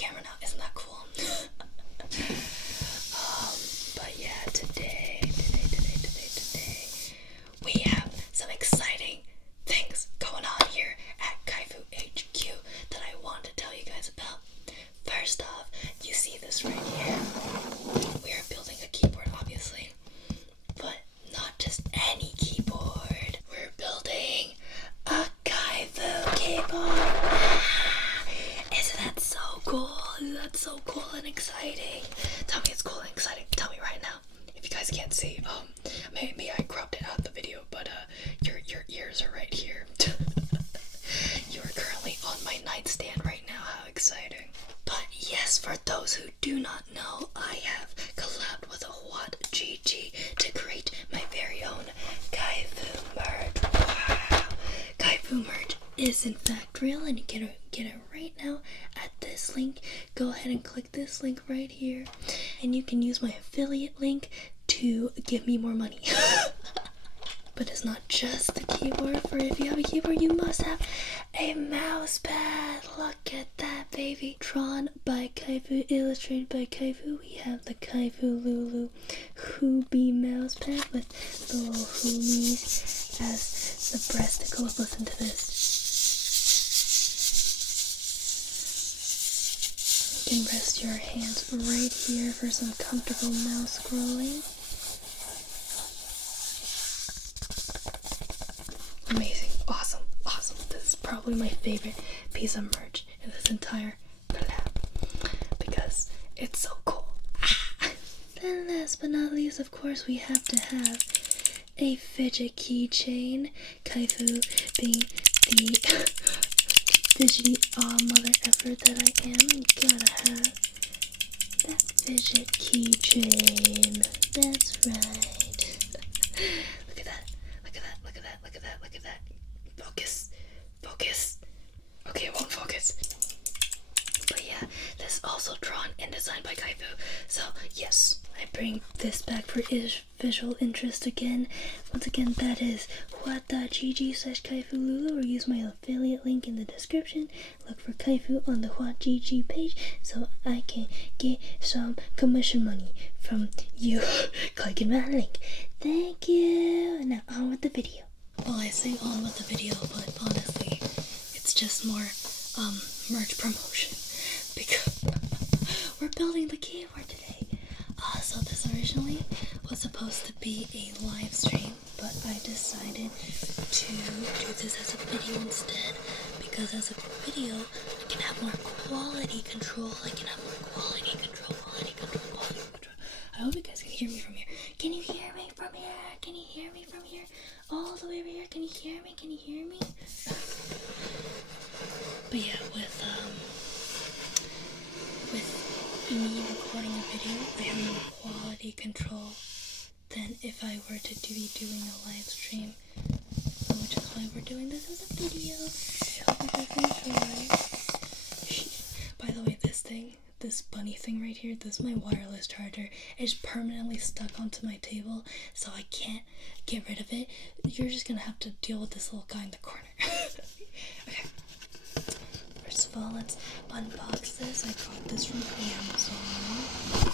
camera now. Isn't that cool? But yeah, today, we have some exciting things going on here at Kaifu HQ that I want to tell you guys about. First off, you see this right here. We are building a keyboard, obviously, but not just any keyboard. We're building a Kaifu keyboard. Isn't that so cool? Isn't that so cool and exciting? Tell me it's cool and exciting. Tell me right now. If you guys can't see, maybe I cropped it out of the video, but your ears are right here. You are currently on my nightstand right now. How exciting! But yes, for those who do not know, I have collabed with KHAOS to create my very own Kaifu merch. Wow! Kaifu merch is in fact real, and you can get it right now at this link. Go ahead and click this link right here, and you can use my affiliate link to give me more money. But it's not just the keyboard. For if you have a keyboard, you must have a mouse pad. Look at that, baby. Drawn by Kaifu, illustrated by Kaifu. We have the Kaifu Lulu Hoobie mouse pad with the little hoomies as the breast that goes. Listen to this. You can rest your hands right here for some comfortable mouse scrolling. Amazing, awesome. This is probably my favorite piece of merch in this entire collab because it's so cool. Then last but not least, of course, we have to have a fidget keychain. Kaifu being the fidgety mother effer that I am, you gotta have that fidget keychain. That's right. Look at that. Focus. Okay, it won't focus. But yeah, this is also drawn and designed by Kaifu. So yes, I bring this back for visual interest again. Once again, that is what.gg/KaifuLulu, or use my affiliate link in the description. Look for Kaifu on the what.gg page so I can get some commission money from you clicking that link. Thank you. Now on with the video. Well, I say on with the video, but honestly, it's just more merch promotion because we're building the keyboard today. So this originally was supposed to be a live stream, but I decided to do this as a video instead because as a video, I can have more quality control. I hope you guys can hear me from here. Can you hear me from here? All the way over here. Can you hear me? But yeah, with me recording a video, I have more quality control than if I were to be doing a live stream, which is why we're doing this as a video. I hope you guys enjoy. By the way, this bunny thing right here, this is my wireless charger. It's permanently stuck onto my table, so I can't get rid of it. You're just gonna have to deal with this little guy in the corner. Okay. First of all, let's unbox this. I got this from Amazon.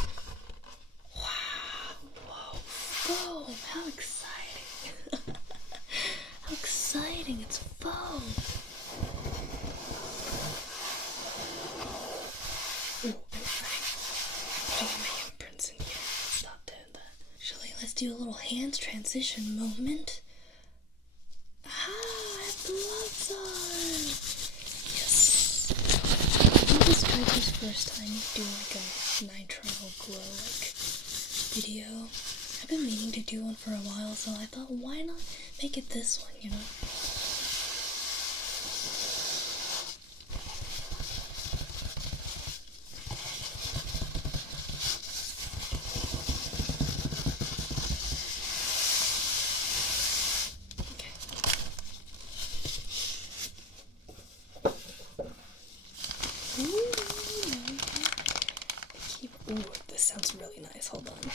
Wow. Whoa. Foam. How exciting. How exciting. It's foam. Ooh, I'm putting my imprints in here. Stop doing that. Actually, let's do a little hands transition moment. I have gloves on. Yes. I think this is Kaifu's first time doing like a nitrile glow video. I've been meaning to do one for a while, so I thought, why not make it this one, you know? Ooh, this sounds really nice. Hold on.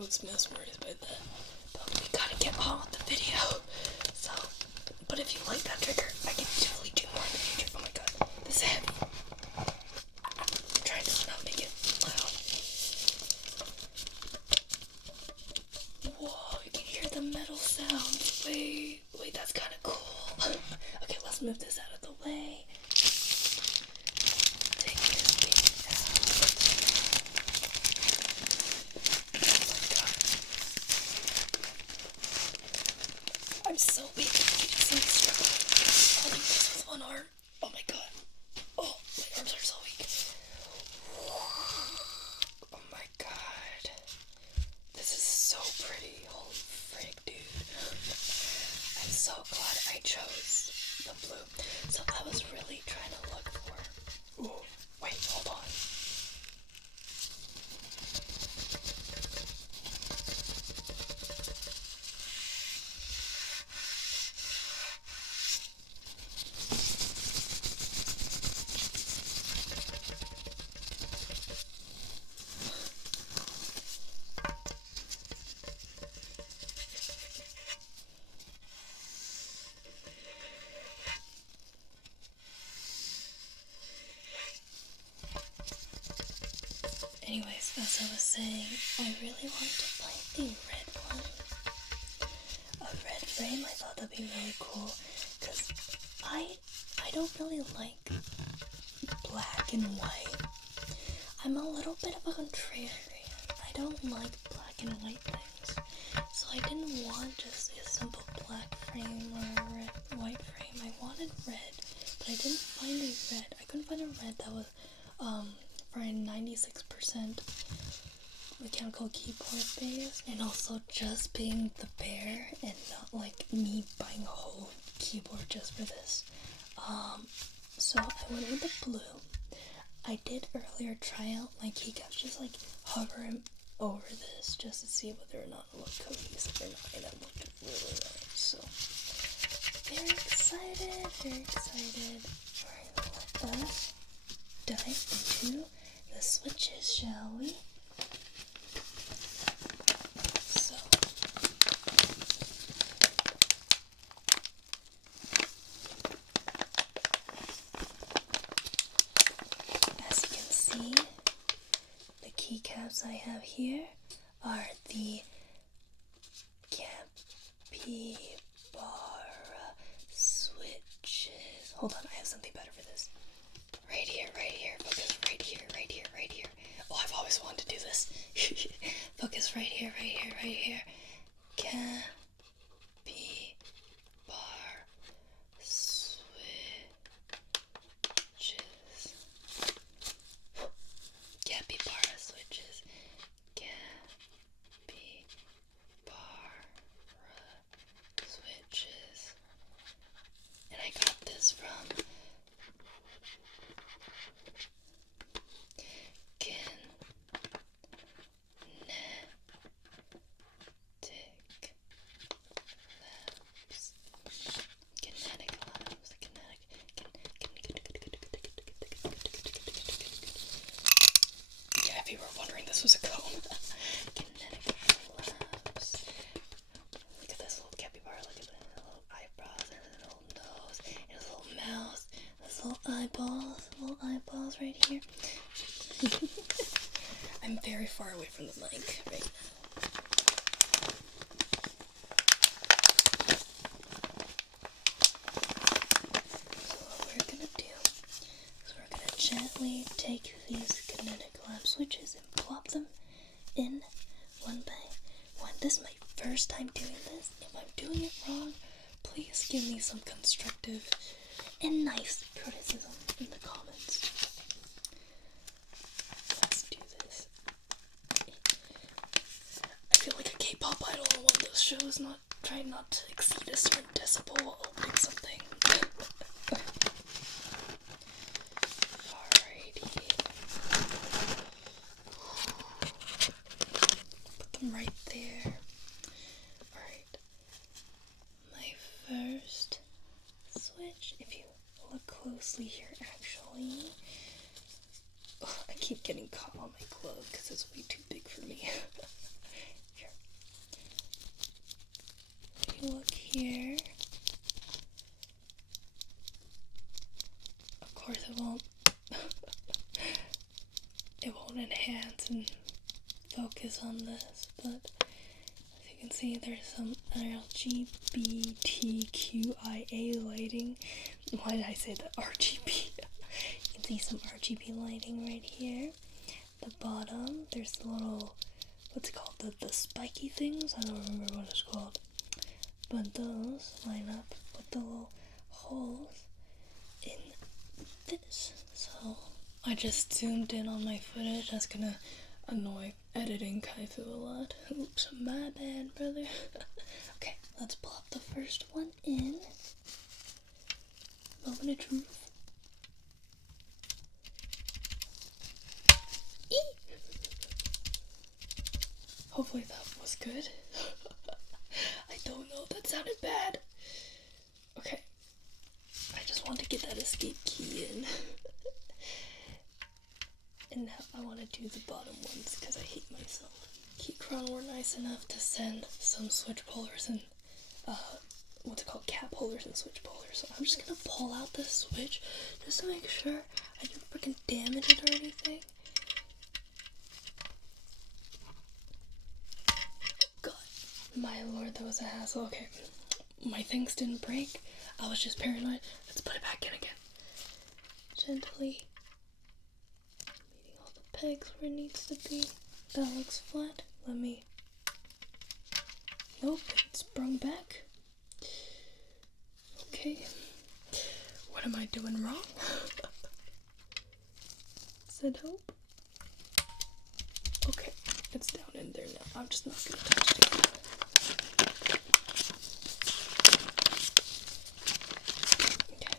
was mesmerized by that. But we gotta get on with the video. So, but if you like that trigger, I can definitely do more in the future. Oh my god, this is heavy. I'm trying to not make it loud. Whoa, you can hear the metal sounds. Wait, that's kind of cool. Okay, let's move this out of the way. Take this thing out. Oh my god. I'm so weak. I'm so struggling. Holding this with one arm. Oh my god. Oh, my arms are so weak. Oh my god. This is so pretty. Holy frick, dude. I'm so glad I chose the blue. So I was really trying to look for... Ooh, wait, hold on. Anyways, as I was saying, I really wanted to find a red one. A red frame, I thought that'd be really cool. Because I don't really like black and white. I'm a little bit of a contrarian. I don't like black and white things. So I didn't want just a simple black frame or a red white frame. I wanted red, but I didn't find a red. I couldn't find a red that was for a 96% mechanical keyboard base, and also just being the bear and not like me buying a whole keyboard just for this. So I went with the blue. I did earlier try out my keycaps, just like hovering over this just to see whether or not it looked cohesive or not, and it looked really nice. So very excited, very excited. Alright, let us dive into the switches, shall we? So, as you can see, the keycaps I have here are the capybara switches. Hold on, I have something better for this. Right here, focus right here. Oh, I've always wanted to do this. Focus right here. Capybara switches. Capybara switches. And I got this from if you were wondering, this was a comb. Kinetic Labs. Look at this little capybara. Look at the little eyebrows and his little nose and his little mouth. His little eyeballs right here. I'm very far away from the mic right now. So what we're gonna do is we're gonna gently take these kinetic lamp switches and plop them in one by one. This is my first time doing this. If I'm doing it wrong, please give me some constructive and nice criticism in the comments. Let's do this. I feel like a K-pop idol on one of those shows, trying not to exceed a certain decibel while opening something. Alrighty. Put them right there. Alright. My first switch, if you look closely here, actually. I keep getting caught on my glove because it's way too big for me. look here. Of course it won't it won't enhance and focus on this, but as you can see there's some LGBTQIA lighting. Why did I say that? RGB. You can see some RGB lighting right here. The bottom, there's the little, what's it called? The spiky things? I don't remember what it's called. But those line up with the little holes in this. So I just zoomed in on my footage. That's gonna annoy editing Kaifu a lot. Oops, my bad, brother. Okay, let's pull up the first one in. Moment of truth. Hopefully that was good. I don't know, that sounded bad. Okay, I just want to get that escape key in. And now I want to do the bottom ones because I hate myself. Keychron were nice enough to send some switch pullers and what's it called, cap holders and switch pullers. So I'm just gonna pull out this switch just to make sure I didn't freaking damage it or anything. God, my lord, that was a hassle. Okay, my things didn't break. I was just paranoid. Let's put it back in again. Gently meeting all the pegs where it needs to be. That looks flat. Let me. Nope, it sprung back. Okay. What am I doing wrong? Said hope. Okay, it's down in there now. I'm just not gonna touch it again. Okay.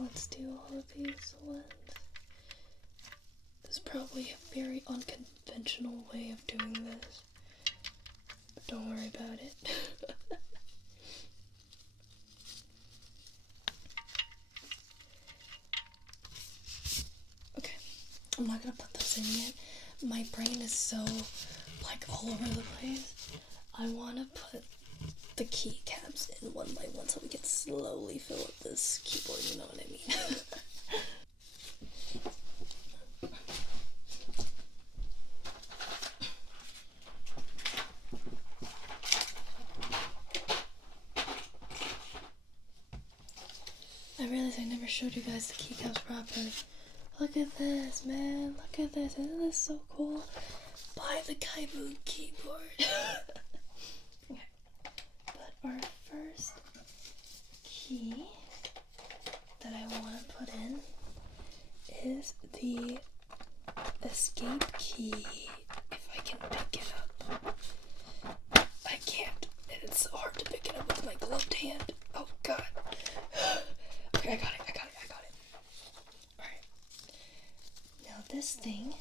Let's do all of these ones. This is probably a very unconventional way of doing this. But don't worry about it. Okay, I'm not gonna put this in yet. My brain is so like all over the place. I wanna put the keycaps in one by one so we can slowly fill up this keyboard, you know what I mean? I realized I never showed you guys the keycaps properly. Look at this, man. Look at this. Isn't this so cool? Buy the Kaifu keyboard. Okay. But our first key that I want to put in is the escape key. If I can pick it up. I can't. It's so hard to pick it up with my gloved hand. Oh, God. Okay, I got it. Alright. Now this thing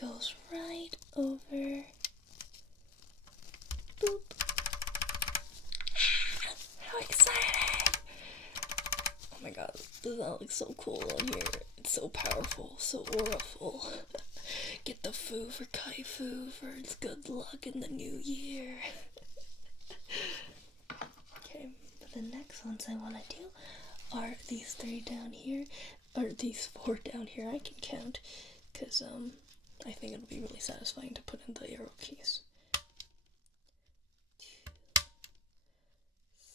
goes right over. Boop. How exciting! Oh my god, that looks so cool on here. It's so powerful, so auraful. Get the foo for Kaifu for its good luck in the new year. Okay, but the next ones I want to do are these 3 down here, or these 4 down here. I can count, because I think it'll be really satisfying to put in the arrow keys.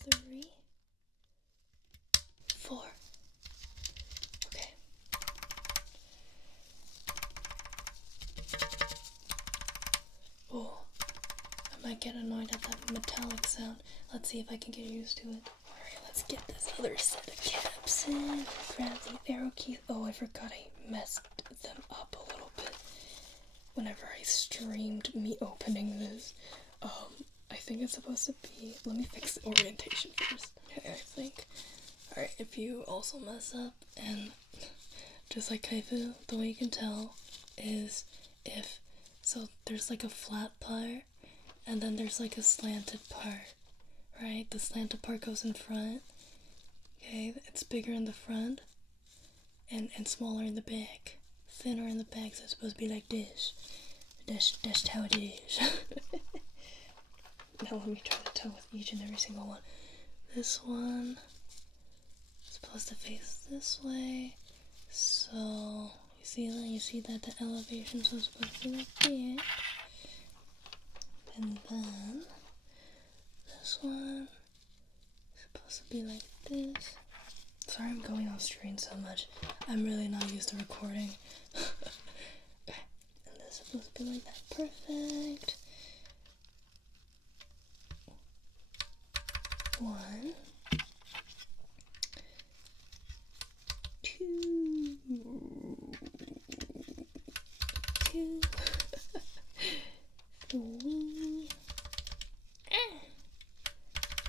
2, 3, 4. Okay. Oh, I might get annoyed at that metallic sound. Let's see if I can get used to it. Let's get this other set of caps in. Grab the arrow keys. Oh, I forgot I messed them up a little bit whenever I streamed me opening this. I think it's supposed to be. Let me fix the orientation first. Okay, I think. Alright, if you also mess up, and just like Kaifu, the way you can tell is if. So there's like a flat part, and then there's like a slanted part. Right, the slanted part goes in front. Okay, it's bigger in the front and smaller in the back. Thinner in the back, so it's supposed to be like this. That's how it is. Now let me try to detail with each and every single one. This one is supposed to face this way, so you see that the elevations are supposed to be like that. And then this one is supposed to be like this. Sorry I'm going off screen so much. I'm really not used to recording. Okay. And this is supposed to be like that. Perfect. 1, 2, 2, 3,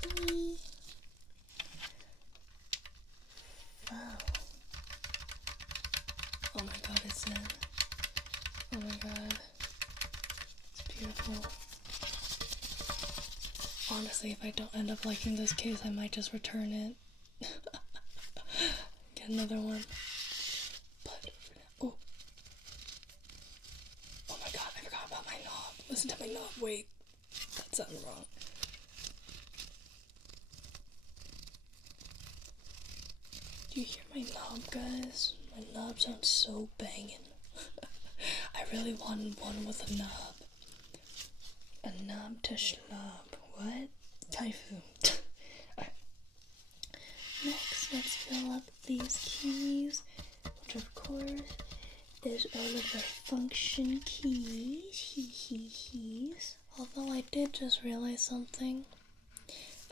3. Wow. Oh my god, it's in. Oh my god. It's beautiful. Honestly, if I don't end up liking this case, I might just return it. Get another one. But for now, oh my god, I forgot about my knob. Listen to my knob. Wait, that sounded wrong. Do you hear my knob, guys? My knob sounds so banging. I really wanted one with a knob. A knob to schnob. What? Kaifu. Okay. Next, let's fill up these keys, which of course is all of our function keys. Although I did just realize something.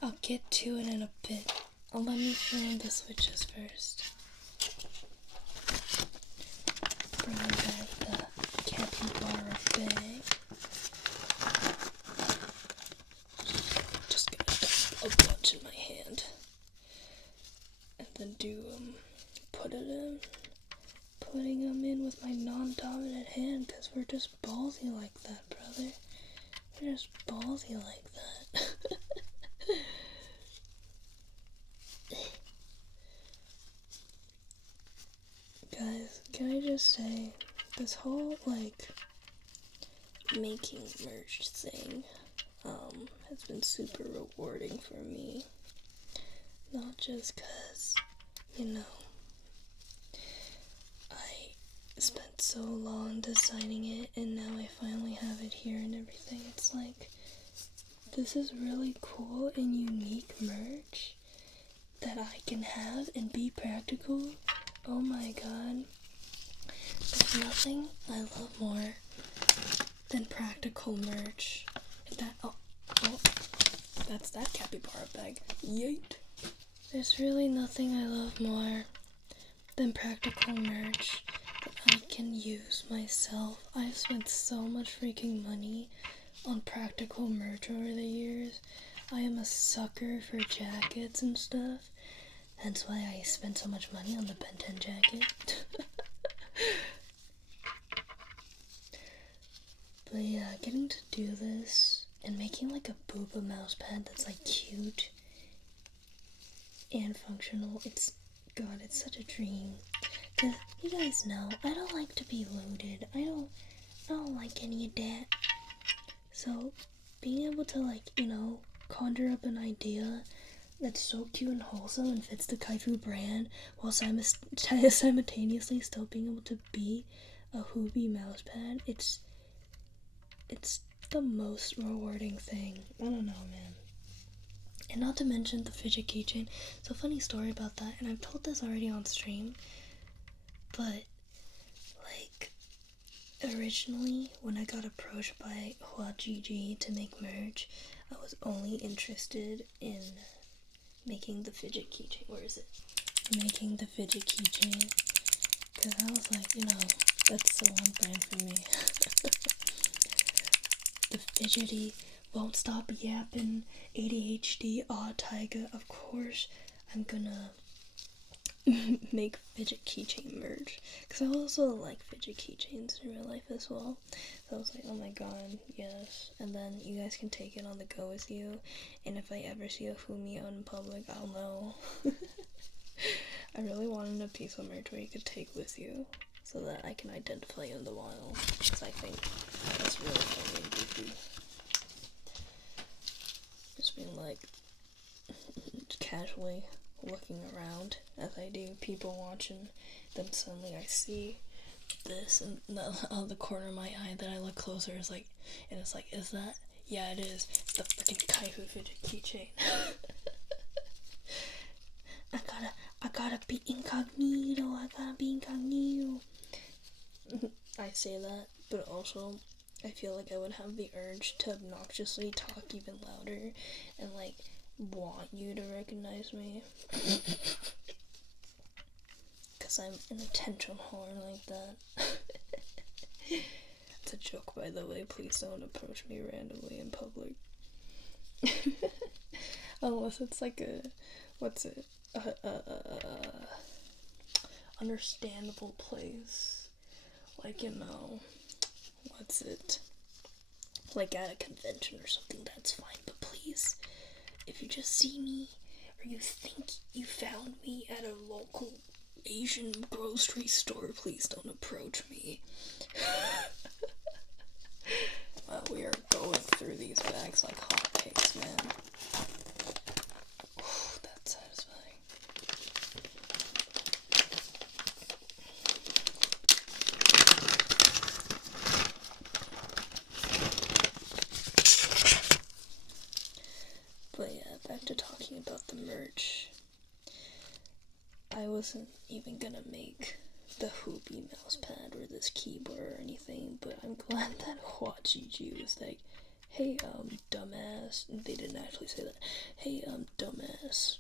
I'll get to it in a bit. Let me fill in the switches first. Bring back the capybara bag. Just gonna dump a bunch in my hand. And then putting them in with my non-dominant hand, because we're just ballsy like that, brother. We're just ballsy like that. Guys, can I just say, this whole, making merch thing, has been super rewarding for me. Not just because, I spent so long designing it, and now I finally have it here and everything. It's like, this is really cool and unique merch that I can have and be practical. Oh my god. There's nothing I love more than practical merch. That's that capybara bag. Yeet. There's really nothing I love more than practical merch that I can use myself. I've spent so much freaking money on practical merch over the years. I am a sucker for jackets and stuff. That's why I spent so much money on the Ben 10 jacket. But yeah, getting to do this and making a booba mouse pad that's cute and functional, it's such a dream. Cause you guys know, I don't like to be loaded. I don't like any of that. So being able to conjure up an idea that's so cute and wholesome and fits the Kaifu brand while simultaneously still being able to be a Hoobie mousepad, it's the most rewarding thing. I don't know, man. And not to mention the fidget keychain. So funny story about that, and I've told this already on stream, but originally when I got approached by HAOS to make merch, I was only interested in making the fidget keychain. Where is it? Making the fidget keychain. Because I was that's so on brand for me. The fidgety, won't stop yapping, ADHD, Taiga. Of course, I'm gonna make fidget keychain merch. Because I also like fidget keychains in real life as well. So I was like, oh my god, yes. And then you guys can take it on the go with you. And if I ever see a Fumi out in public, I'll know. I really wanted a piece of merch where you could take with you, so that I can identify you in the wild. Because I think that's really funny and goofy. Just just being like, casually looking around as I do, people watching. Then suddenly I see this in the corner of my eye that I look closer, is like, and it's like, is that? Yeah, it is. It's the freaking Kaifu fidget keychain. I gotta be incognito. I say that, but also I feel like I would have the urge to obnoxiously talk even louder and like want you to recognize me. Cause I'm an attention whore like that. It's a joke, by the way. Please don't approach me randomly in public. Unless it's like a, what's it? Understandable place. Like, you know, what's it? Like at a convention or something, that's fine. But please, if you just see me, or you think you found me at a local Asian grocery store, please don't approach me. We are going through these bags like hotcakes, man. That's satisfying. But yeah, back to talking about the merch. I wasn't even gonna make the Hoopy mousepad or this keyboard or anything, but I'm glad that KOZY was like, hey, dumbass, they didn't actually say that, hey, dumbass,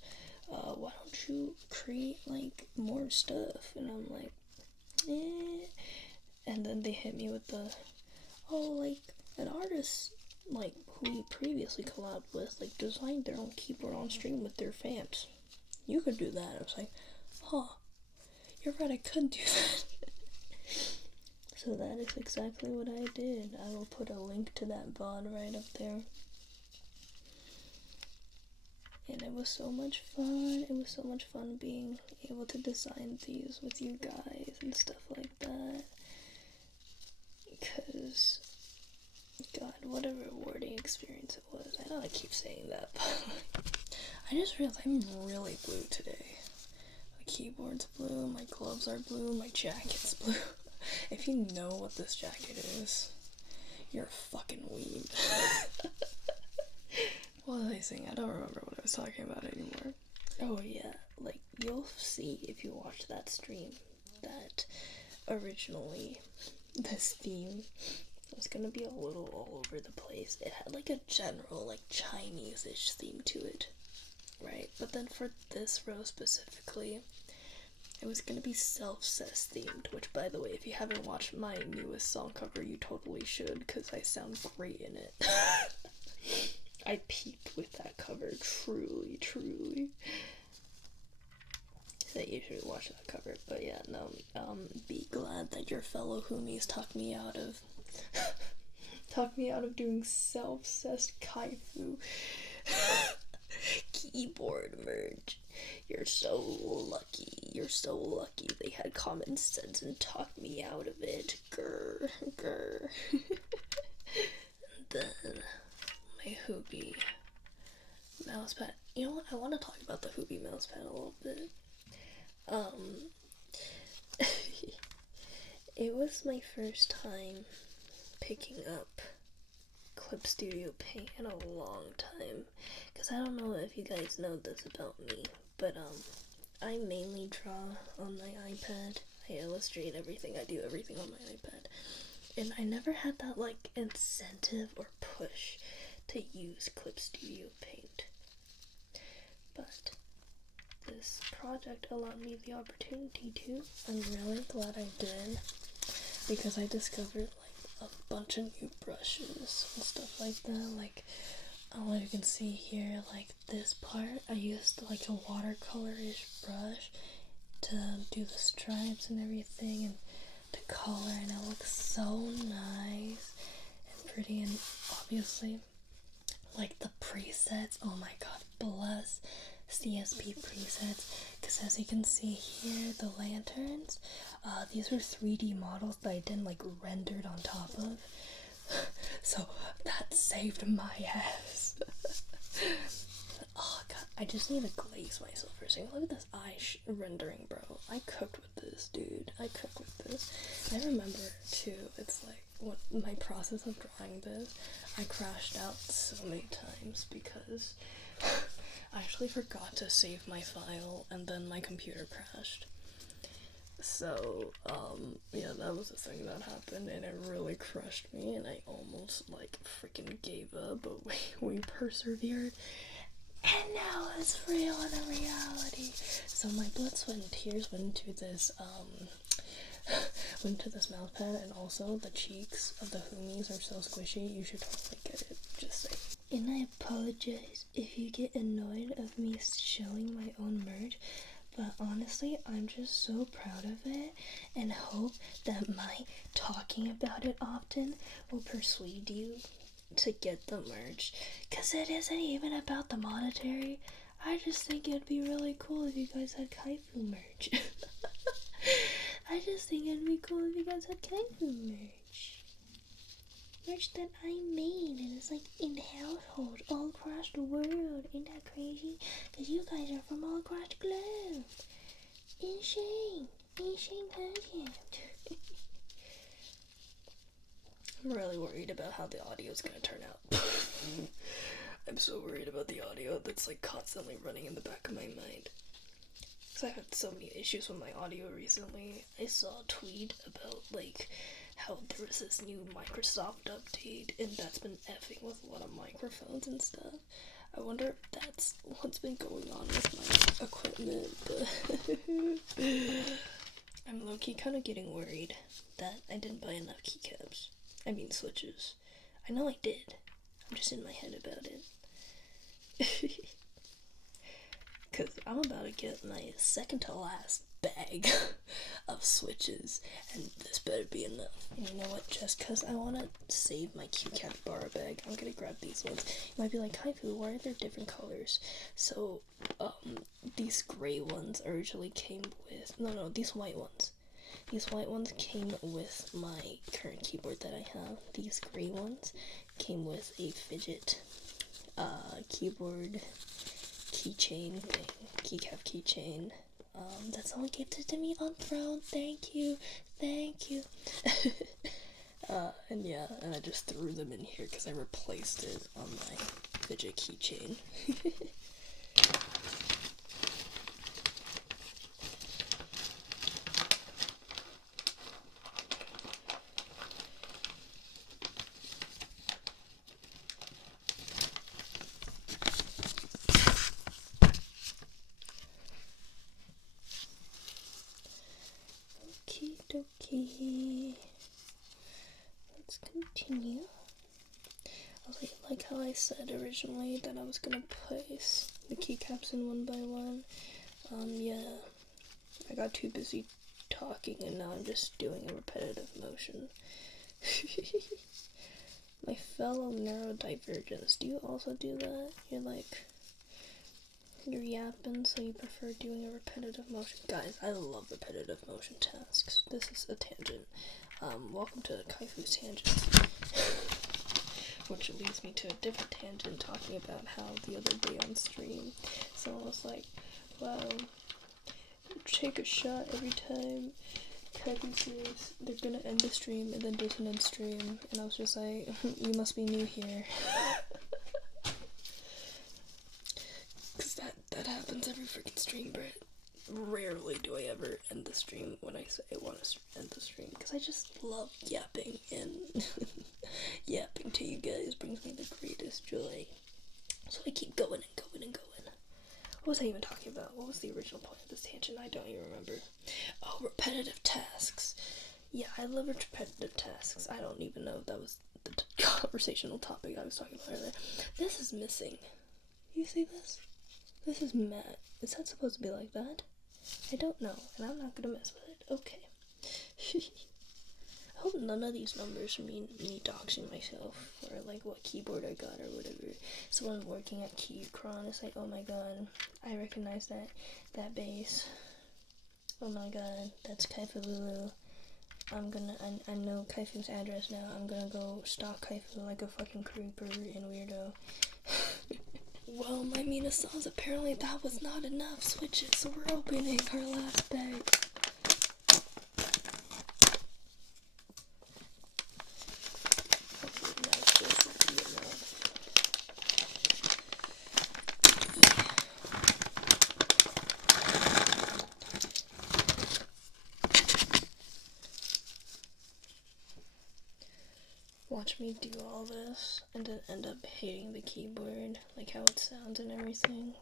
why don't you create, like, more stuff? And I'm like, and then they hit me with the, oh, like, an artist, like, who we previously collabed with, like, designed their own keyboard on stream with their fans. You could do that. I was like, huh, you're right, I could do that. So that is exactly what I did. I will put a link to that VOD right up there. And it was so much fun. It was so much fun being able to design these with you guys and stuff like that. Because, God, what a rewarding experience it was. I know I keep saying that, but I just realized I'm really blue today. My keyboard's blue, my gloves are blue, my jacket's blue. If you know what this jacket is, you're a fucking weeb. What was I saying? I don't remember what I was talking about anymore. Oh yeah, like, you'll see if you watch that stream that originally this theme was gonna be a little all over the place. It had like a general, like, Chinese-ish theme to it, right? But then for this row specifically, it was gonna be self-cess themed, which, by the way, if you haven't watched my newest song cover, you totally should, because I sound great in it. I peaked with that cover, truly. So you should watch that cover. But yeah, no, be glad that your fellow homies talked me out of doing self-cess Kaifu keyboard merge. You're so lucky they had common sense and talked me out of it. Grr. And then my Hoopy mousepad. You know what? I want to talk about the Hoopy mousepad a little bit. It was my first time picking up Clip Studio Paint in a long time, because I don't know if you guys know this about me, but I mainly draw on my iPad. I illustrate everything, I do everything on my iPad, and I never had that, like, incentive or push to use Clip Studio Paint. But this project allowed me the opportunity to. I'm really glad I did, because I discovered, like, a bunch of new brushes and stuff like that. Like, you can see here, like, this part, I used, like, a watercolor-ish brush to do the stripes and everything, and to color, and it looks so nice and pretty. And obviously, like, the presets, oh my god, bless CSP presets, because as you can see here, the lanterns, these are 3D models that I then, like, rendered on top of, so that saved my ass. I just need to glaze myself for a second. Look at this eye rendering, bro. I cooked with this, dude. I cooked with this. I remember, too, it's like, my process of drawing this, I crashed out so many times because I actually forgot to save my file, and then my computer crashed. So, yeah, that was the thing that happened, and it really crushed me, and I almost, like, freaking gave up, but we persevered, and now it's real and a reality. So my blood, sweat, and tears went into this, mouse pad, and also the cheeks of the homies are so squishy, you should totally get it, just saying. And I apologize if you get annoyed of me showing my own merch, but honestly, I'm just so proud of it, and hope that my talking about it often will persuade you to get the merch, because it isn't even about the monetary. I just think it'd be really cool if you guys had Kaifu merch. I just think it'd be cool if you guys had Kaifu merch. Merch that I made, and it's like in households all across the world. Isn't that crazy? Because you guys are from all across the globe. Insane concept. I'm really worried about how the audio is gonna turn out. I'm so worried about the audio that's like constantly running in the back of my mind. Because I've had so many issues with my audio recently. I saw a tweet about like how there was this new Microsoft update, and that's been effing with a lot of microphones and stuff. I wonder if that's what's been going on with my equipment, but I'm low-key kind of getting worried that I didn't buy enough keycaps. I mean switches. I know I did. I'm just in my head about it. Because I'm about to get my second to last bag of switches, and this better be enough. And you know what, just because I want to save my keycap bar bag, I'm gonna grab these ones. You might be like, Kaifu, why are there different colors? So, these gray ones originally came with, no, these white ones. These white ones came with my current keyboard that I have. These gray ones came with a fidget keyboard keychain thing, keycap keychain. That someone gifted to me on Throne. Thank you. And yeah, and I just threw them in here because I replaced it on my fidget keychain. Okie dokie. Let's continue. Like how I said originally that I was gonna place the keycaps in one by one. Yeah, I got too busy talking and now I'm just doing a repetitive motion. My fellow neurodivergents, do you also do that? You're yapping, so you prefer doing a repetitive motion. Guys, I love repetitive motion tasks. This is a tangent. Welcome to Kaifu's Tangents. Which leads me to a different tangent, talking about how the other day on stream, someone was like, wow, take a shot every time Kaifu says they're gonna end the stream and then doesn't end stream. And I was just like, you must be new here. Because that happens every freaking stream, but rarely do I ever end the stream when I say I want to end the stream, because I just love yapping, and yapping to you guys brings me the greatest joy. So I keep going and going and going. What was I even talking about? What was the original point of this tangent? I don't even remember. Oh, repetitive tasks. Yeah, I love repetitive tasks. I don't even know if that was the conversational topic I was talking about earlier. This is missing. You see this? This is matte. Is that supposed to be like that? I don't know, and I'm not gonna mess with it. Okay. I hope none of these numbers mean me doxing myself, or like what keyboard I got or whatever. Someone working at Keycron is like, oh my god, I recognize that bass. Oh my god, that's Kaifu Lulu. I know Kaifu's address now. I'm gonna go stalk Kaifu like a fucking creeper and weirdo. Well, my Mina saws, apparently that was not enough switches, so we're opening our last bag. Hopefully now this will be enough. Watch me do all this and then end up hating the keyboard, like how it sounds and everything.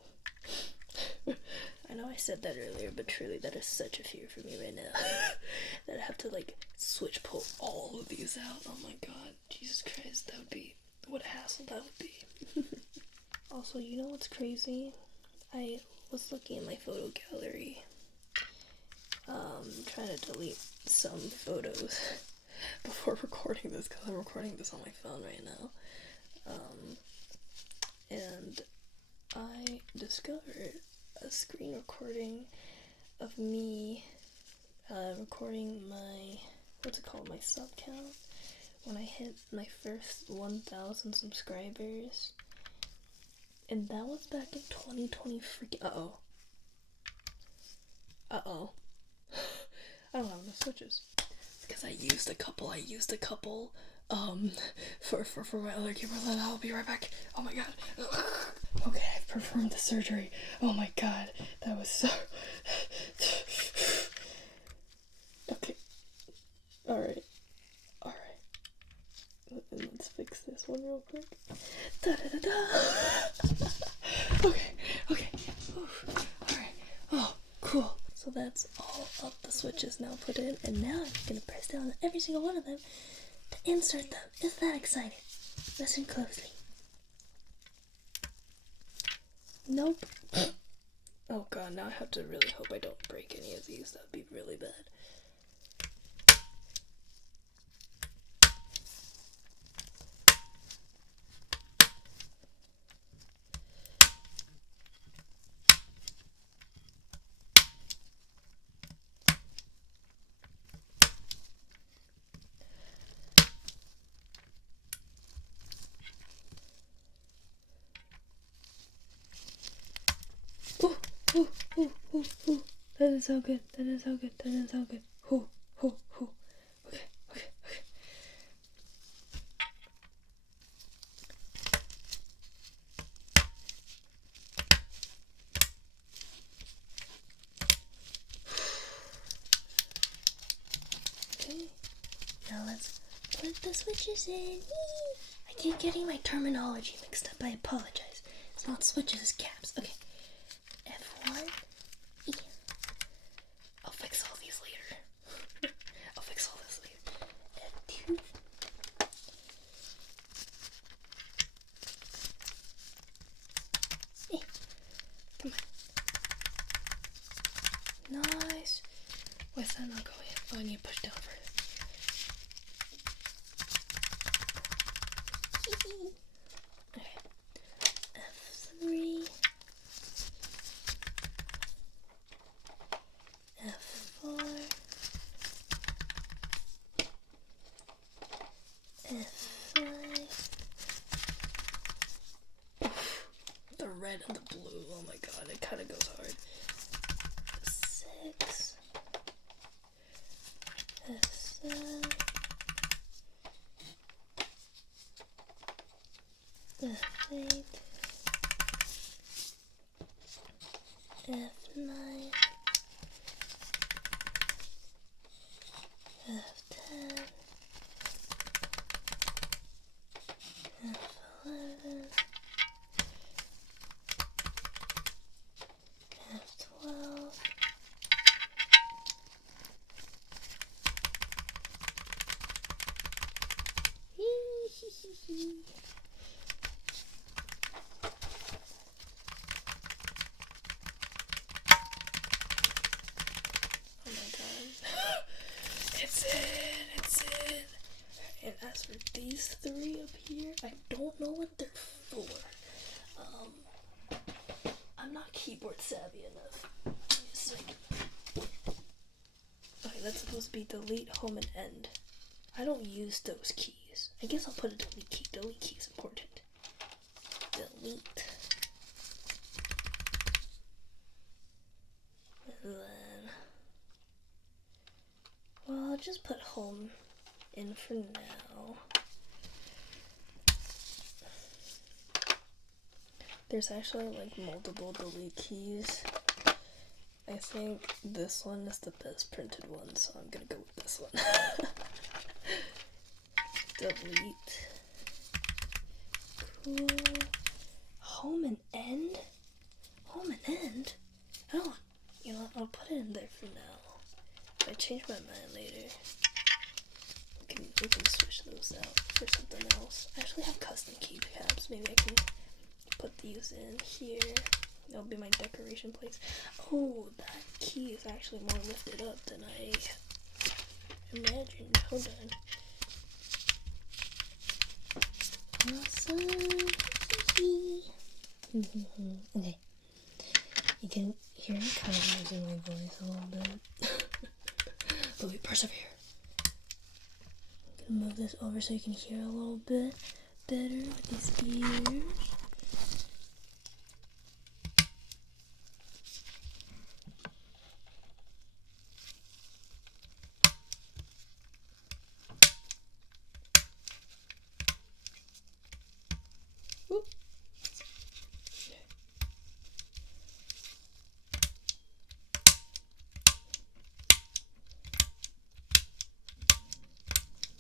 I know I said that earlier, but truly that is such a fear for me right now. That I have to like switch pull all of these out. Oh my god, Jesus Christ, that would be, what a hassle that would be. Also, you know what's crazy? I was looking at my photo gallery, trying to delete some photos before recording this, because I'm recording this on my phone right now. And I discovered a screen recording of me recording my, what's it called, my sub count, when I hit my first 1,000 subscribers. And that was back in 2020 freaking, uh-oh. I don't have enough switches. Because I used a couple, for my other keyboard. I'll be right back. Oh my god. Okay, I've performed the surgery. Oh my god, that was so... Okay. Alright. Let's fix this one real quick. Okay. Alright. Oh, cool. So that's all of the switches now put in, and now I'm gonna press down on every single one of them to insert them. Isn't that exciting? Listen closely. Nope. Oh god, now I have to really hope I don't break any of these. That would be really bad. Ooh. That is so good. Ooh. Okay. Okay. Now let's put the switches in. Yee! I keep getting my terminology mixed up. I apologize. It's not switches, it's caps. Okay. F1. E. I'll fix all these later. I'll fix all this later. F2. Hey. Come on. Nice. Why is that not going in? Oh, I need to push down further. Okay. F3. F4. F5. The red and the blue, oh my god, it kind of goes hard. 6. F7. F8. F9. F10. F11. F12. Oh my god. It's in. And as for these three up here, I don't know what they're for. I'm not keyboard savvy enough. Just like, okay, that's supposed to be delete, home, and end. I don't use those keys. I guess I'll put a delete key. Delete key is important. Delete. just put home in for now. There's actually like multiple delete keys. I think this one is the best printed one, so I'm gonna go with this one. Delete. Cool. Home and end? Home and end? I don't, you know, I'll put it in there for now. If I change my mind later, we can switch those out for something else. I actually have custom keycaps. Maybe I can put these in here. That'll be my decoration place. Oh, that key is actually more lifted up than I imagined. Hold on. Awesome. Okay. You can hear me kind of losing my voice a little bit. But we persevere. I'm gonna move this over so you can hear a little bit better with these ears. Whoop.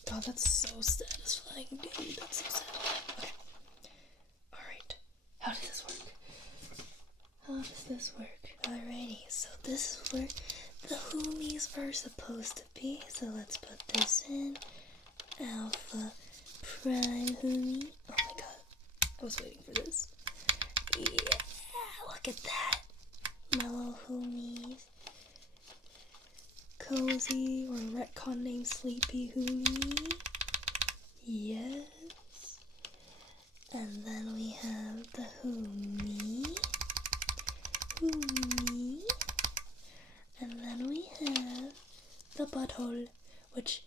God, that's so satisfying, dude. That's so satisfying. Okay. Alright. How does this work? Alrighty, so this is where the homies are supposed to be. So let's put this in. Alpha Prime homie. Oh my god. I was waiting for this. Yeah, look at that. My little homies. KOZY or retcon name Sleepy homie. Yes. And then we have the homie. And then we have the butthole, which,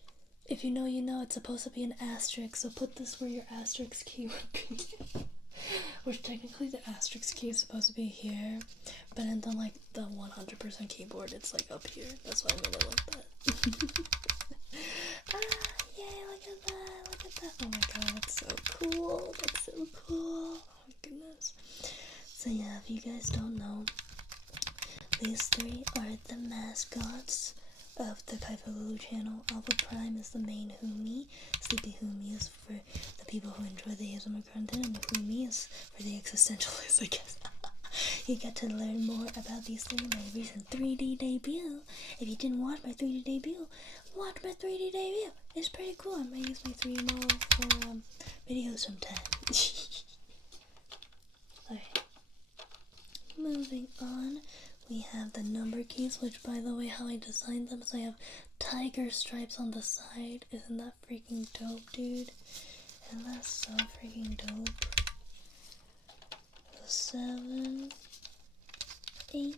if you know, you know, it's supposed to be an asterisk, so put this where your asterisk key would be. Which technically the asterisk key is supposed to be here, but in the 100% keyboard, it's like up here. That's why I made it like that. Yay, look at that. Oh my god, that's so cool. Oh my goodness. So yeah, if you guys don't know, these three are the mascots of the Kaifu channel. Alpha Prime is the main homie. Sleepy homie is for the people who enjoy the ASMR content, and the homie is for the existentialists, I guess. You get to learn more about these three in my recent 3D debut. If you didn't watch my 3D debut, watch my 3D debut. It's pretty cool. I might use my 3D model for videos sometime. Alright. Moving on, we have the number keys, which, by the way, how I designed them, so I have tiger stripes on the side. Isn't that freaking dope, dude? And that's so freaking dope. 7, 8,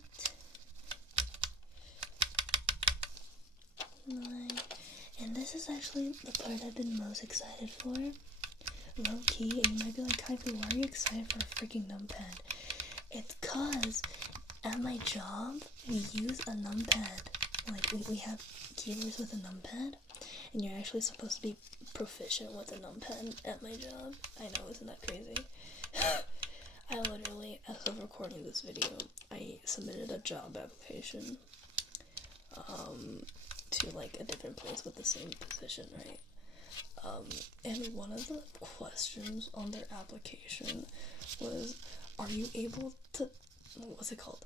9, and this is actually the part I've been most excited for. Low key, and you might be like, Kaifu, why are you excited for a freaking numpad? It's cause at my job we use a numpad. Like we have keyboards with a numpad, and you're actually supposed to be proficient with a numpad at my job. I know, isn't that crazy? I literally, as of recording this video, I submitted a job application to like a different place with the same position, right? And one of the questions on their application was, are you able to, what's it called,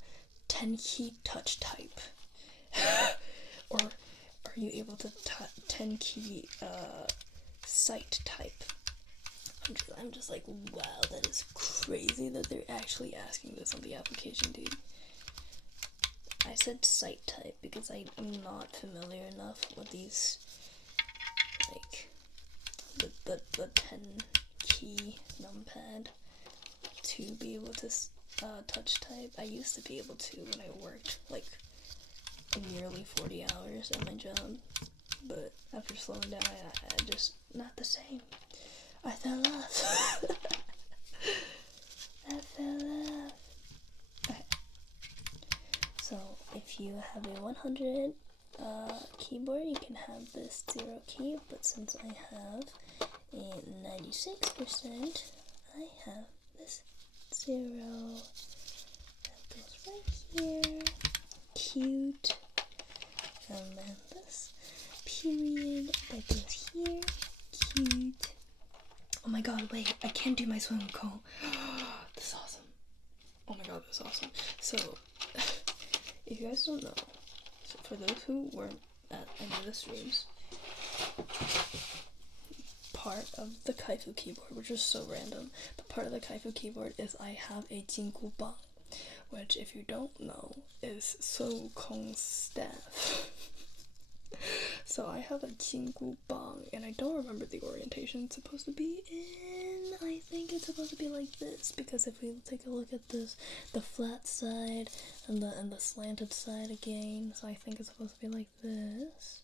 10 key touch type? Or are you able to 10 key sight type? I'm just like, wow, that is crazy that they're actually asking this on the application, dude. I said sight type because I'm not familiar enough with these, like, the 10 key numpad to be able to touch type. I used to be able to when I worked, like, nearly 40 hours at my job, but after slowing down, I just, not the same. I fell off. Okay. So if you have a 100 keyboard, you can have this 0 key, but since I have a 96%, I have this 0. That goes right here. Cute. And then this period that goes here. Cute. Oh my god, wait, I can't do my swim call. This is awesome. Oh my god, this is awesome. So, if you guys don't know, so for those who weren't at any of the streams, part of the Kaifu keyboard, which is so random, but part of the Kaifu keyboard is I have a Jinggu Bang, which, if you don't know, is So Kong's staff. So I have a Jinggu Bang, and I don't remember the orientation it's supposed to be in. I think it's supposed to be like this, because if we take a look at this, the flat side and the slanted side again, so I think it's supposed to be like this.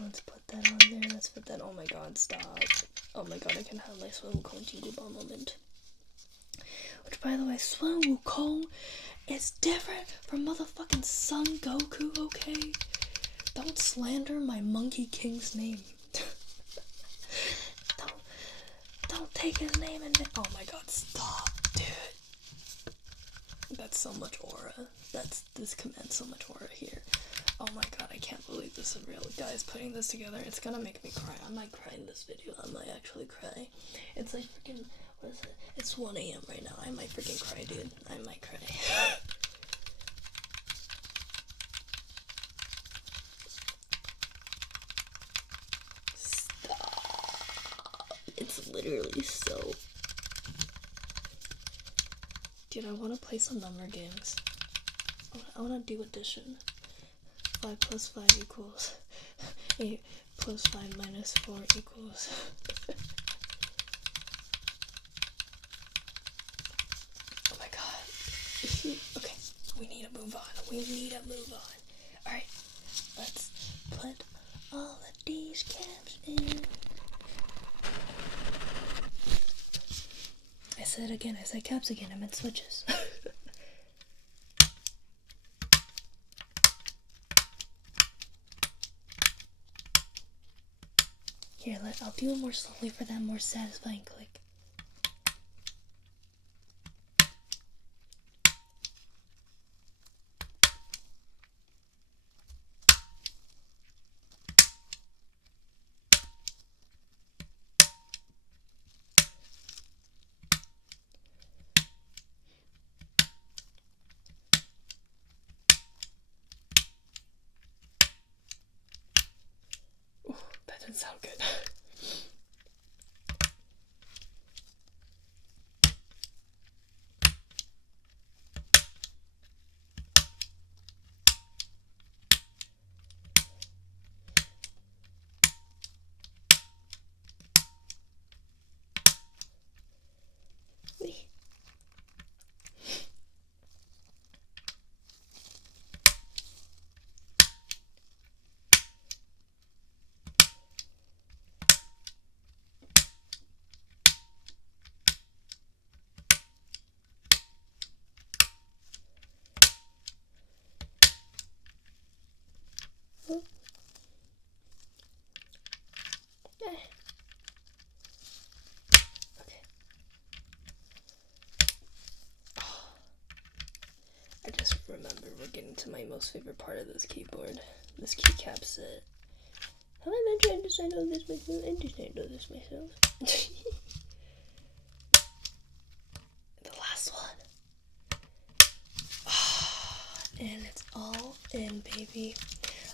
Let's put that on there. Let's put that. Oh my god, stop. Oh my god, I can have my Sun Wukong Jinggu Bang moment. Which, by the way, Sun Wukong is different from motherfucking Son Goku, okay? Don't slander my Monkey King's name. Don't take his name and oh my god, stop, dude. That's so much aura. This commands so much aura here. Oh my god, I can't believe this is real. Guys, putting this together, it's gonna make me cry. I might cry in this video. I might actually cry. It's like freaking, what is it? It's 1 a.m. right now. I might freaking cry, dude. I might cry. Stop. It's literally so... Dude, I want to play some number games. I want to do addition. 5 plus 5 equals 8 plus 5 minus 4 equals oh my god. Okay, we need to move on. Alright, let's put all of these caps in. I said caps again, I meant switches. Here, I'll do it more slowly for that more satisfying click. Ooh, that didn't sound good. Okay. I just remember we're getting to my most favorite part of this keyboard, this keycap set. Have I mentioned I designed this myself? I designed this myself. The last one. And it's all in, baby.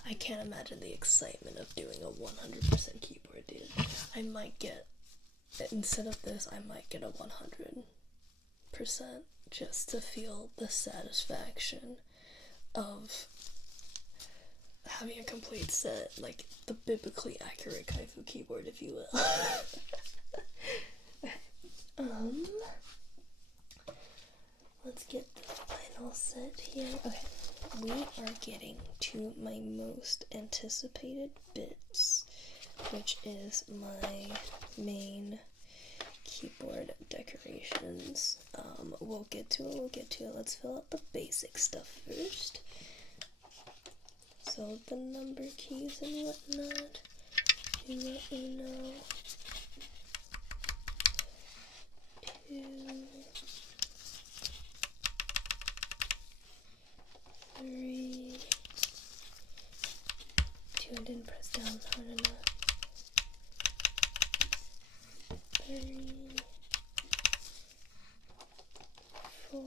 I can't imagine the excitement of doing a 100% keyboard, dude. I might get, instead of this, I might get a 100% just to feel the satisfaction of having a complete set, like the biblically accurate Kaifu keyboard, if you will. Let's get the final set here. Okay, we are getting to my most anticipated bits, which is my main keyboard decorations. We'll get to it. Let's fill out the basic stuff first. So the number keys and whatnot, you let me know. 2, 3, 2, I didn't press down hard enough. 3, 4,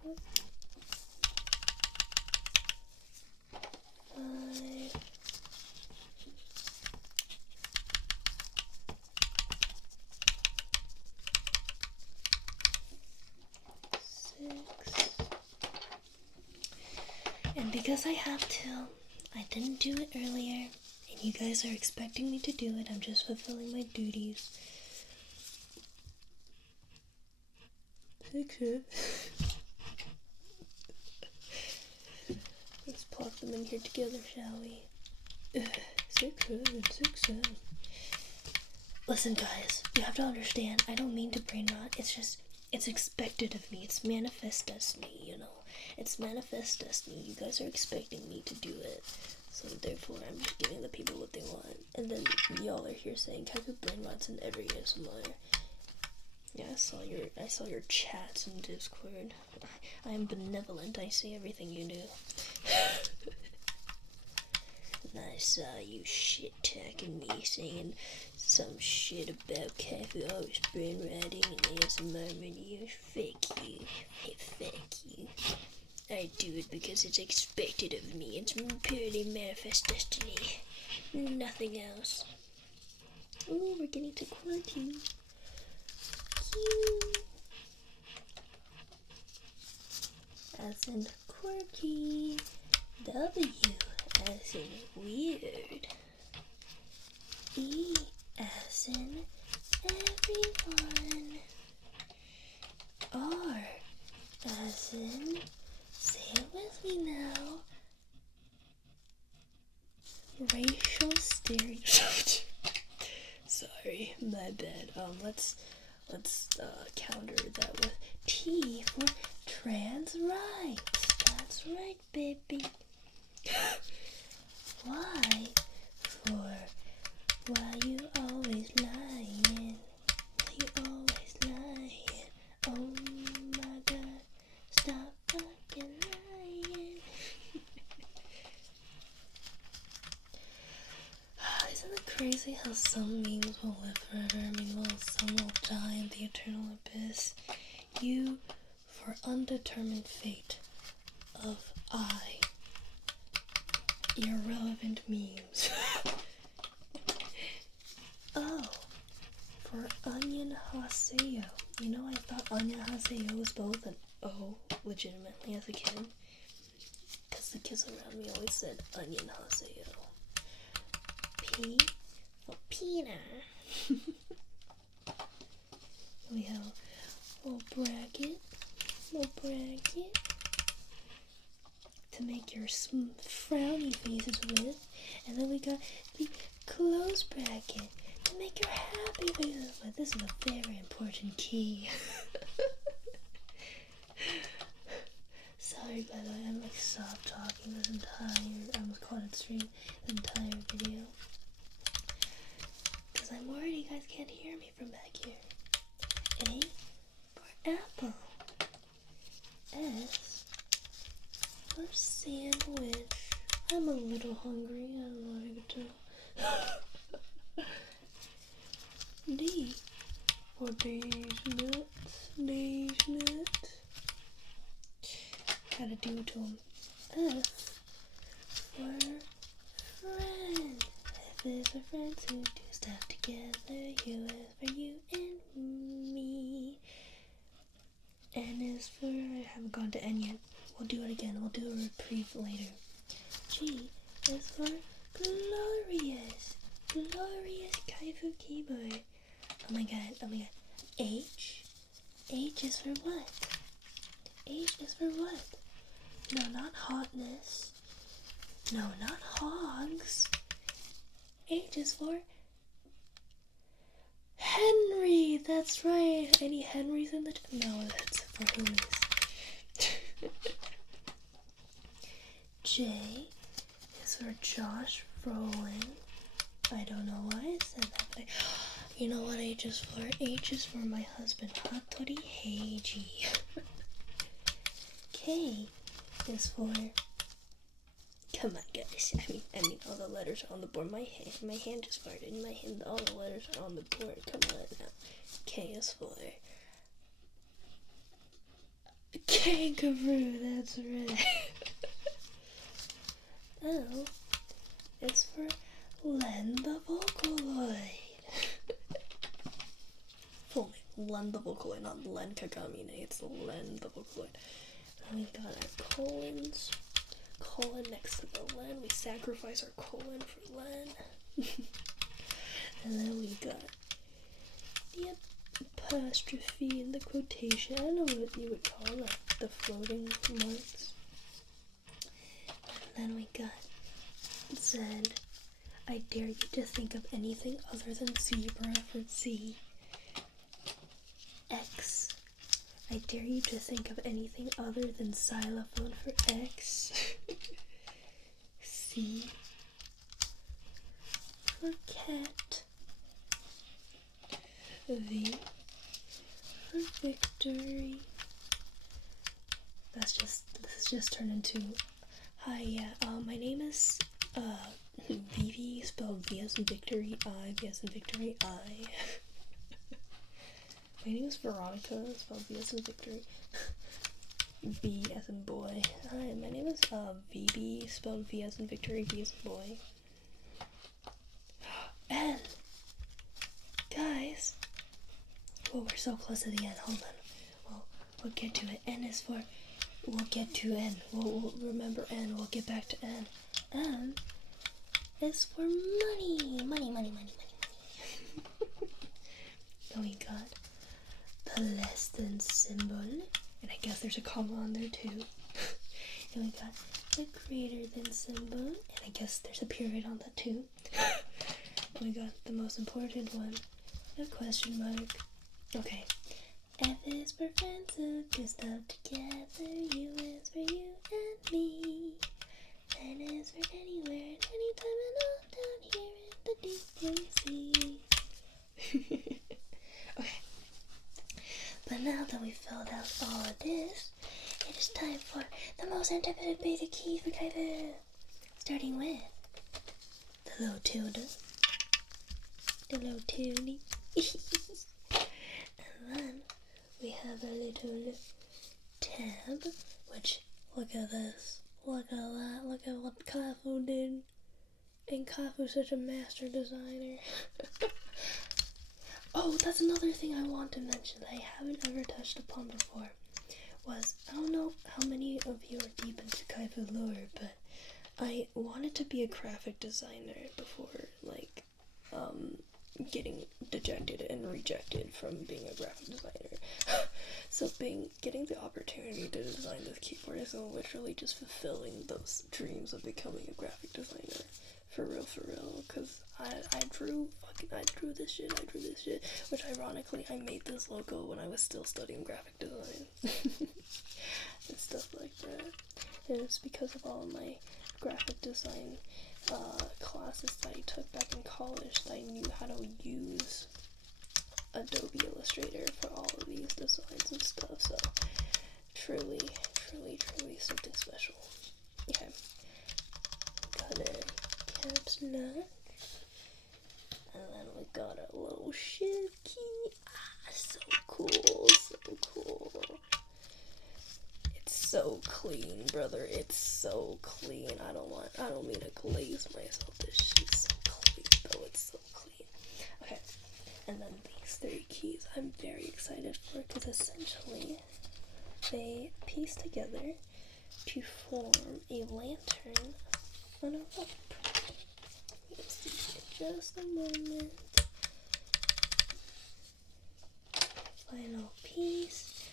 5, 6. And because I have to, I didn't do it earlier, and you guys are expecting me to do it. I'm just fulfilling my duties. 6. Let's plop them in here together, shall we? 6, 6, 7. Listen, guys, you have to understand, I don't mean to brain rot. It's just, it's expected of me. It's manifest destiny, you know. It's manifest destiny. You guys are expecting me to do it. So therefore, I'm just giving the people what they want. And then y'all are here saying, Kaifu brain rots in every ASMR. Yeah, I saw your chats in Discord. I am benevolent. I see everything you do. And I saw you shit talking me, saying some shit about Kaifu Out brain rotting and ASMR videos. Fake you. Hey, fake you. I do it because it's expected of me. It's purely manifest destiny. Nothing else. Ooh, we're getting to quirky. Cute. As in quirky. W as in weird. E as in everyone. R as in, say it with me now, racial stereotypes. Sorry, my bad. Let's counter that with T for trans rights. That's right, baby. Y for why you always lying. Why you always lying. Oh my god, stop fucking lying. Isn't it crazy how some memes will live forever? I mean, well, some will die in the eternal abyss. You for undetermined fate of I. Irrelevant memes. Oh, for onion haseo. You know, I thought onion haseo was both an O, legitimately, as a kid. Because the kids around me always said onion haseo. P for Peter. We have a little bracket. To make your frowny faces with. And then we got the close bracket to make your happy faces with. This is a very important key. Sorry, by the way, I'm like soft talking this entire, I almost called it stream, the entire video. Because I'm worried you guys can't hear me from back here. A for apple. S for sandwich. I'm a little hungry, I don't know if you can tell. D for days nuts. Gotta do it to him. F for friend. F is for friends who do stuff together. U is for you and me. N is for, I haven't gone to N yet. We'll do it again. We'll do a reprieve later. G is for glorious. Glorious Kaifu keyboard. Oh my god. H is for what? H is for what? No, not hotness. No, not hogs. H is for Henry. That's right. Any Henrys in the no, that's for Who's. J is for Josh Rowling. I don't know why I said that, but you know what H is for? H is for my husband, Hattori Heiji. K is for... Come on, guys. I mean, all the letters are on the board. My hand just farted. My hand, all the letters are on the board. Come on now. K is for... Kangaroo, that's right. L is for Len the Vocaloid. Full name, Len the Vocaloid, not Len Kagamine. It's Len the Vocaloid. And we got our colons. Colon next to the Len. We sacrifice our colon for Len. And then we got the apostrophe in the quotation. I don't know what you would call it, the floating marks. And then we got Z. I dare you to think of anything other than zebra for Z. X. I dare you to think of anything other than xylophone for X. C. For cat. V. For victory. This just turned into, hi, yeah, my name is, Vivi, spelled V as in victory, I, V as in victory, I. My name is Veronica, spelled V as in victory, B as in boy. Hi, my name is, VB, spelled V as in victory, B as in boy. N! Guys! Oh, we're so close to the end, hold on. We'll get to it. N is for... We'll get to N. We'll remember N. We'll get back to N. N is for money. Money. Then we got the less than symbol. And I guess there's a comma on there too. And we got the greater than symbol. And I guess there's a period on that too. And we got the most important one. A question mark. Okay. F is for friends who do stuff together. U is for you and me. N is for anywhere and anytime and all down here in the deep blue sea. Okay. But now that we've filled out all of this, it is time for the most anticipated basic keys for Kaifu. Starting with the low tilde. The low tilde. And then we have a little tab, which, look at this, look at that, look at what Kaifu did. And Kaifu's such a master designer. Oh, that's another thing I want to mention that I haven't ever touched upon before, was, I don't know how many of you are deep into Kaifu lore, but I wanted to be a graphic designer before, like, getting dejected and rejected from being a graphic designer. So getting the opportunity to design this keyboard is literally just fulfilling those dreams of becoming a graphic designer. For real, because I drew this shit, which ironically I made this logo when I was still studying graphic design. And stuff like that. And it's because of all of my graphic design classes that I took back in college that I knew how to use Adobe Illustrator for all of these designs and stuff, so truly something special. Okay, got a caps lock, and then we got a little shift key. So cool. So clean, brother. It's so clean. I don't mean to glaze myself. This shit's so clean, though. It's so clean. Okay, and then these three keys I'm very excited for, because essentially they piece together to form a lantern on a rope. You'll see in just a moment. Final piece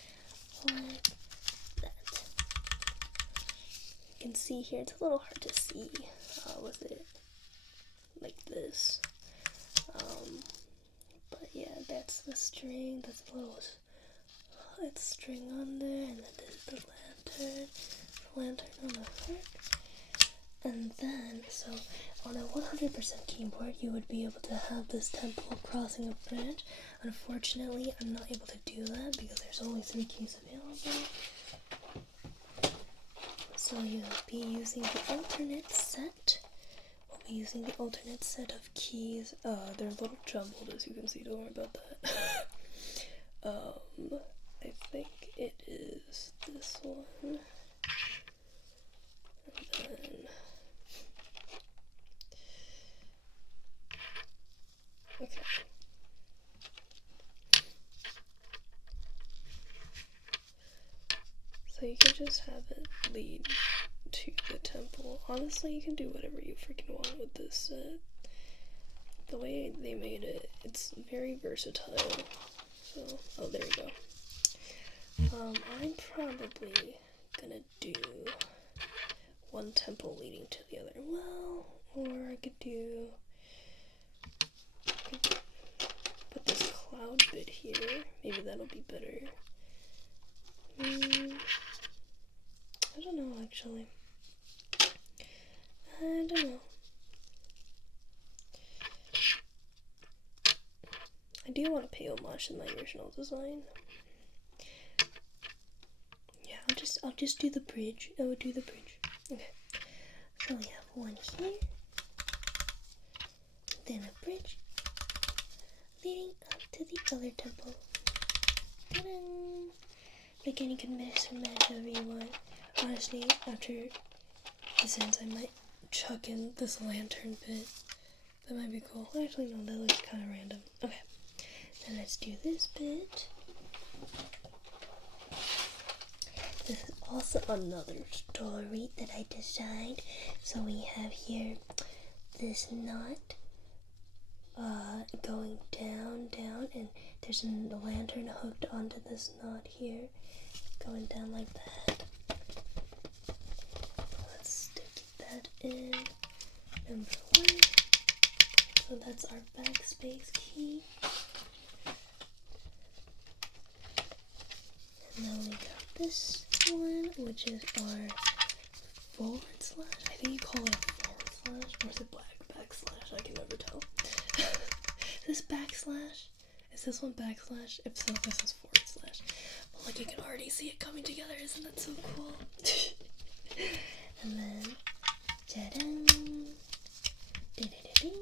like that. You can see here, it's a little hard to see with it like this. But yeah, that's the string, that's a little string on there, and then there's the lantern on the hook. 100% keyboard, you would be able to have this temple crossing a branch. Unfortunately, I'm not able to do that because there's only 3 keys available. So you'll be using the alternate set. We'll be using the alternate set of keys. They're a little jumbled, as you can see. Don't worry about that. I think it is this one. And then... Okay. So you can just have it lead to the temple. Honestly, you can do whatever you freaking want with this set. The way they made it, it's very versatile. So, oh, there you go. I'm probably gonna do one temple leading to the other. Well, or I could put this cloud bit here. Maybe that'll be better. I don't know, actually. I don't know. I do want to pay homage to my original design. Yeah, I'll just do the bridge. I would do the bridge. Okay. So we have one here. Then a bridge leading up to the other temple. Ta-da! But again, you can mix and match however you want. Honestly, after this ends, I might chuck in this lantern bit. That might be cool. Actually, no, that looks kind of random. Okay, then let's do this bit. This is also another story that I designed. So we have here this knot going down, and there's a lantern hooked onto this knot here, going down like that. Let's stick that in. Number 1. So that's our backspace key. And then we got this one, which is our forward slash. I think you call it a forward slash, or is it backslash? I can never tell. Is this backslash? Is this one backslash? If so, this is forward slash. Well, like, you can already see it coming together. Isn't that so cool? And then, ta-da! Da-da-da-ding!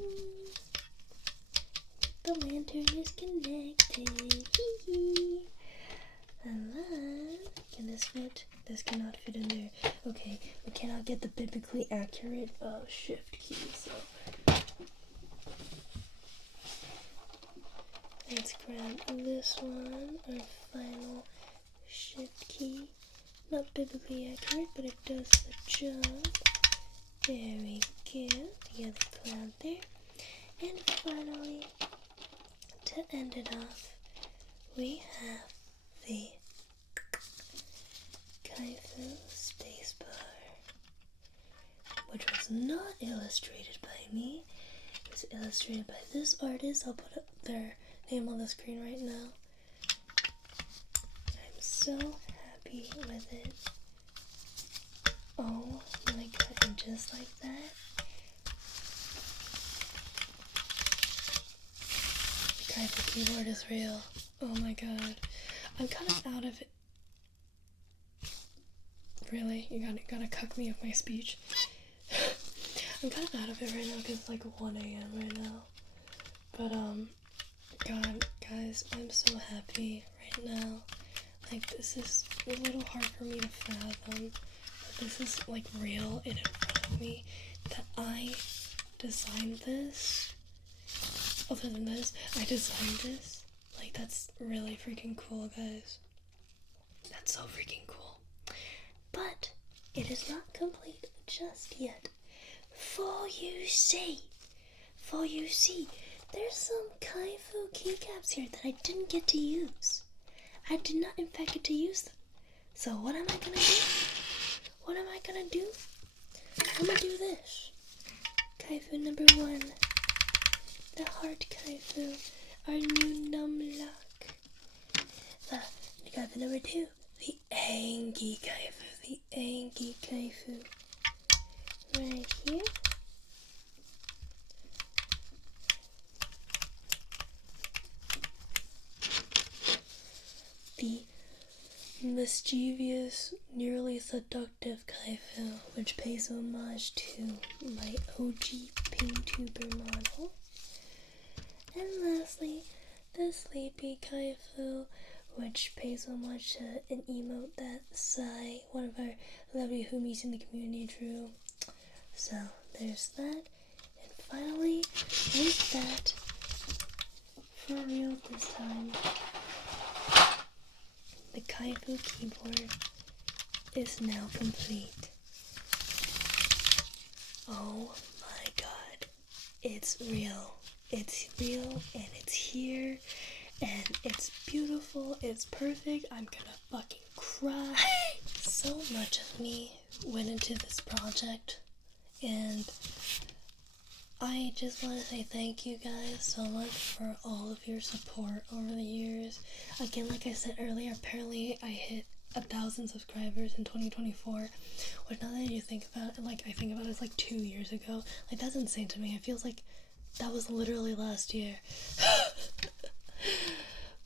The lantern is connected. Hee-hee! And then, can this fit? This cannot fit in there. Okay, we cannot get the biblically accurate shift key, so let's grab this one, our final shift key. Not biblically accurate, but it does the job. There we go. The other cloud there. And finally, to end it off, we have the Kaifu spacebar, which was not illustrated by me. It was illustrated by this artist. I'll put their name on the screen right now. I'm so happy with it. Oh my god, and just like that, the Kaifu keyboard is real. Oh my god. I'm kind of out of it. Really? You gotta cuck me of my speech. I'm kind of out of it right now because it's like 1 a.m. right now. But, God, guys, I'm so happy right now. Like, this is a little hard for me to fathom. But this is, like, real and in front of me. That I designed this. Other than this, I designed this. Like, that's really freaking cool, guys. That's so freaking cool. But it is not complete just yet. For you see, there's some Kaifu keycaps here that I didn't get to use. I did not, in fact, get to use them. So what am I gonna do? I'm gonna do this. Kaifu number 1. The Heart Kaifu. Our new numlock. Kaifu number 2. The Angie Kaifu. The Angie Kaifu. Right here. the mischievous, nearly seductive Kaifu, which pays homage to my OG PaintTuber model. And lastly, the sleepy Kaifu, which pays homage to an emote that Sai, one of our lovely homies in the community, drew. So there's that. And finally, with that, for real this time, the Kaifu keyboard is now complete. Oh my god, it's real. It's real and it's here and it's beautiful, it's perfect. I'm gonna fucking cry. So much of me went into this project, and I just want to say thank you guys so much for all of your support over the years. Again, like I said earlier, apparently I hit 1,000 subscribers in 2024, which now that you think about it, like I think about it, it's like 2 years ago. Like that's insane to me. It feels like that was literally last year.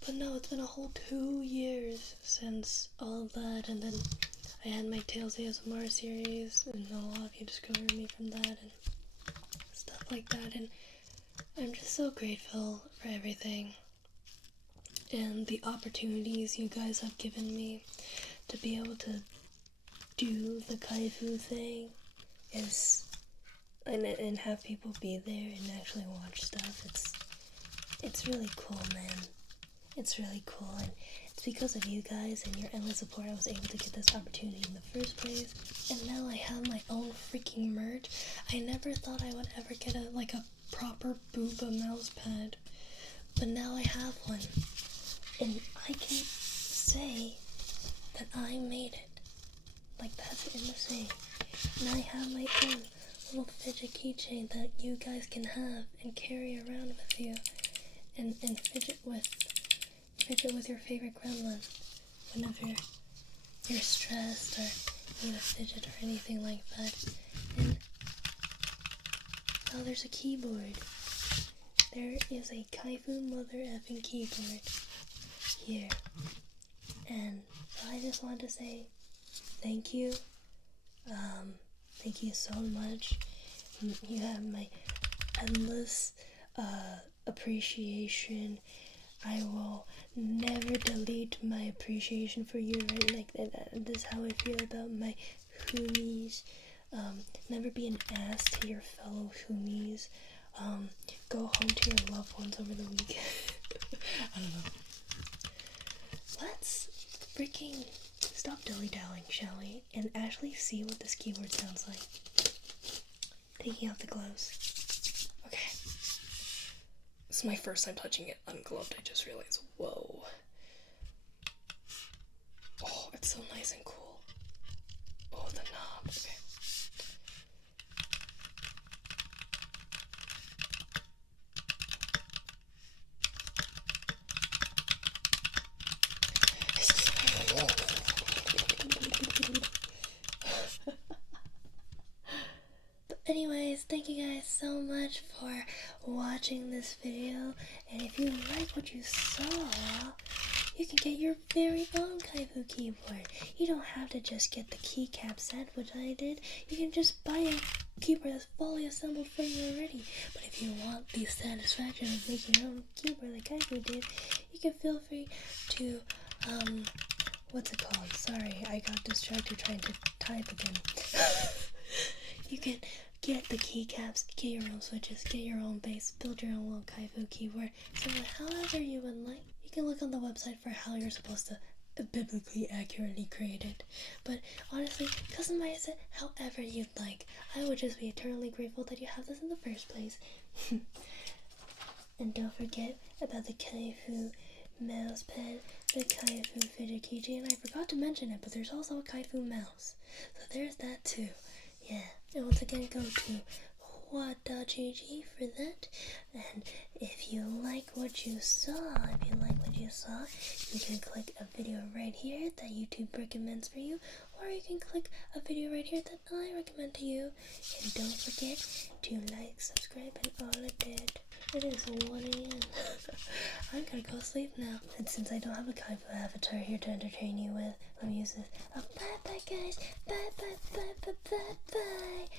But no, it's been a whole 2 years since all of that, and then I had my Tales ASMR series, and a lot of you discovered me from that, and stuff like that, and I'm just so grateful for everything, and the opportunities you guys have given me to be able to do the Kaifu thing and have people be there and actually watch stuff. It's really cool, man. It's really cool, and it's because of you guys and your endless support I was able to get this opportunity in the first place, and now I have my own freaking merch. I never thought I would ever get a proper booba mouse pad, but now I have one, and I can say that I made it. Like, that's insane. And I have my own little fidget keychain that you guys can have and carry around with you, and fidget with your favorite gremlin whenever you're stressed or need a fidget or anything like that. And oh, there's a keyboard. There is a Kaifu mother effing keyboard here, and so I just wanted to say thank you. Thank you so much. You have my endless appreciation. I will never delete my appreciation for you, right? Like this is how I feel about my homies. Never be an ass to your fellow homies. Go home to your loved ones over the weekend. I don't know. Let's freaking stop dilly-dallying, shall we? And actually see what this keyboard sounds like. Taking out the gloves. Okay. This is my first time touching it ungloved. I just realized, whoa. Oh, it's so nice and cool. Oh, the knob. Okay. Anyways, thank you guys so much for watching this video, and if you like what you saw, you can get your very own Kaifu keyboard. You don't have to just get the keycap set, which I did. You can just buy a keyboard that's fully assembled for you already. But if you want the satisfaction of making your own keyboard like Kaifu did, you can feel free to, what's it called? Sorry, I got distracted trying to type again. You can get the keycaps, get your own switches, get your own bass, build your own little Kaifu keyboard, so that however you would like. You can look on the website for how you're supposed to biblically accurately create it. But honestly, customize it however you'd like. I would just be eternally grateful that you have this in the first place. And don't forget about the Kaifu mousepad, the Kaifu fidget keychain. I forgot to mention it, but there's also a Kaifu mouse. So there's that too. Yeah, and once again, go to what.gg for that. And if you like what you saw, you can click a video right here that YouTube recommends for you, or you can click a video right here that I recommend to you. And don't forget to like, subscribe, and all of that. It is 1 a.m. I'm gonna go sleep now. And since I don't have a Kaifu avatar here to entertain you with, let me use this. Oh, bye bye guys. Bye bye bye bye bye bye.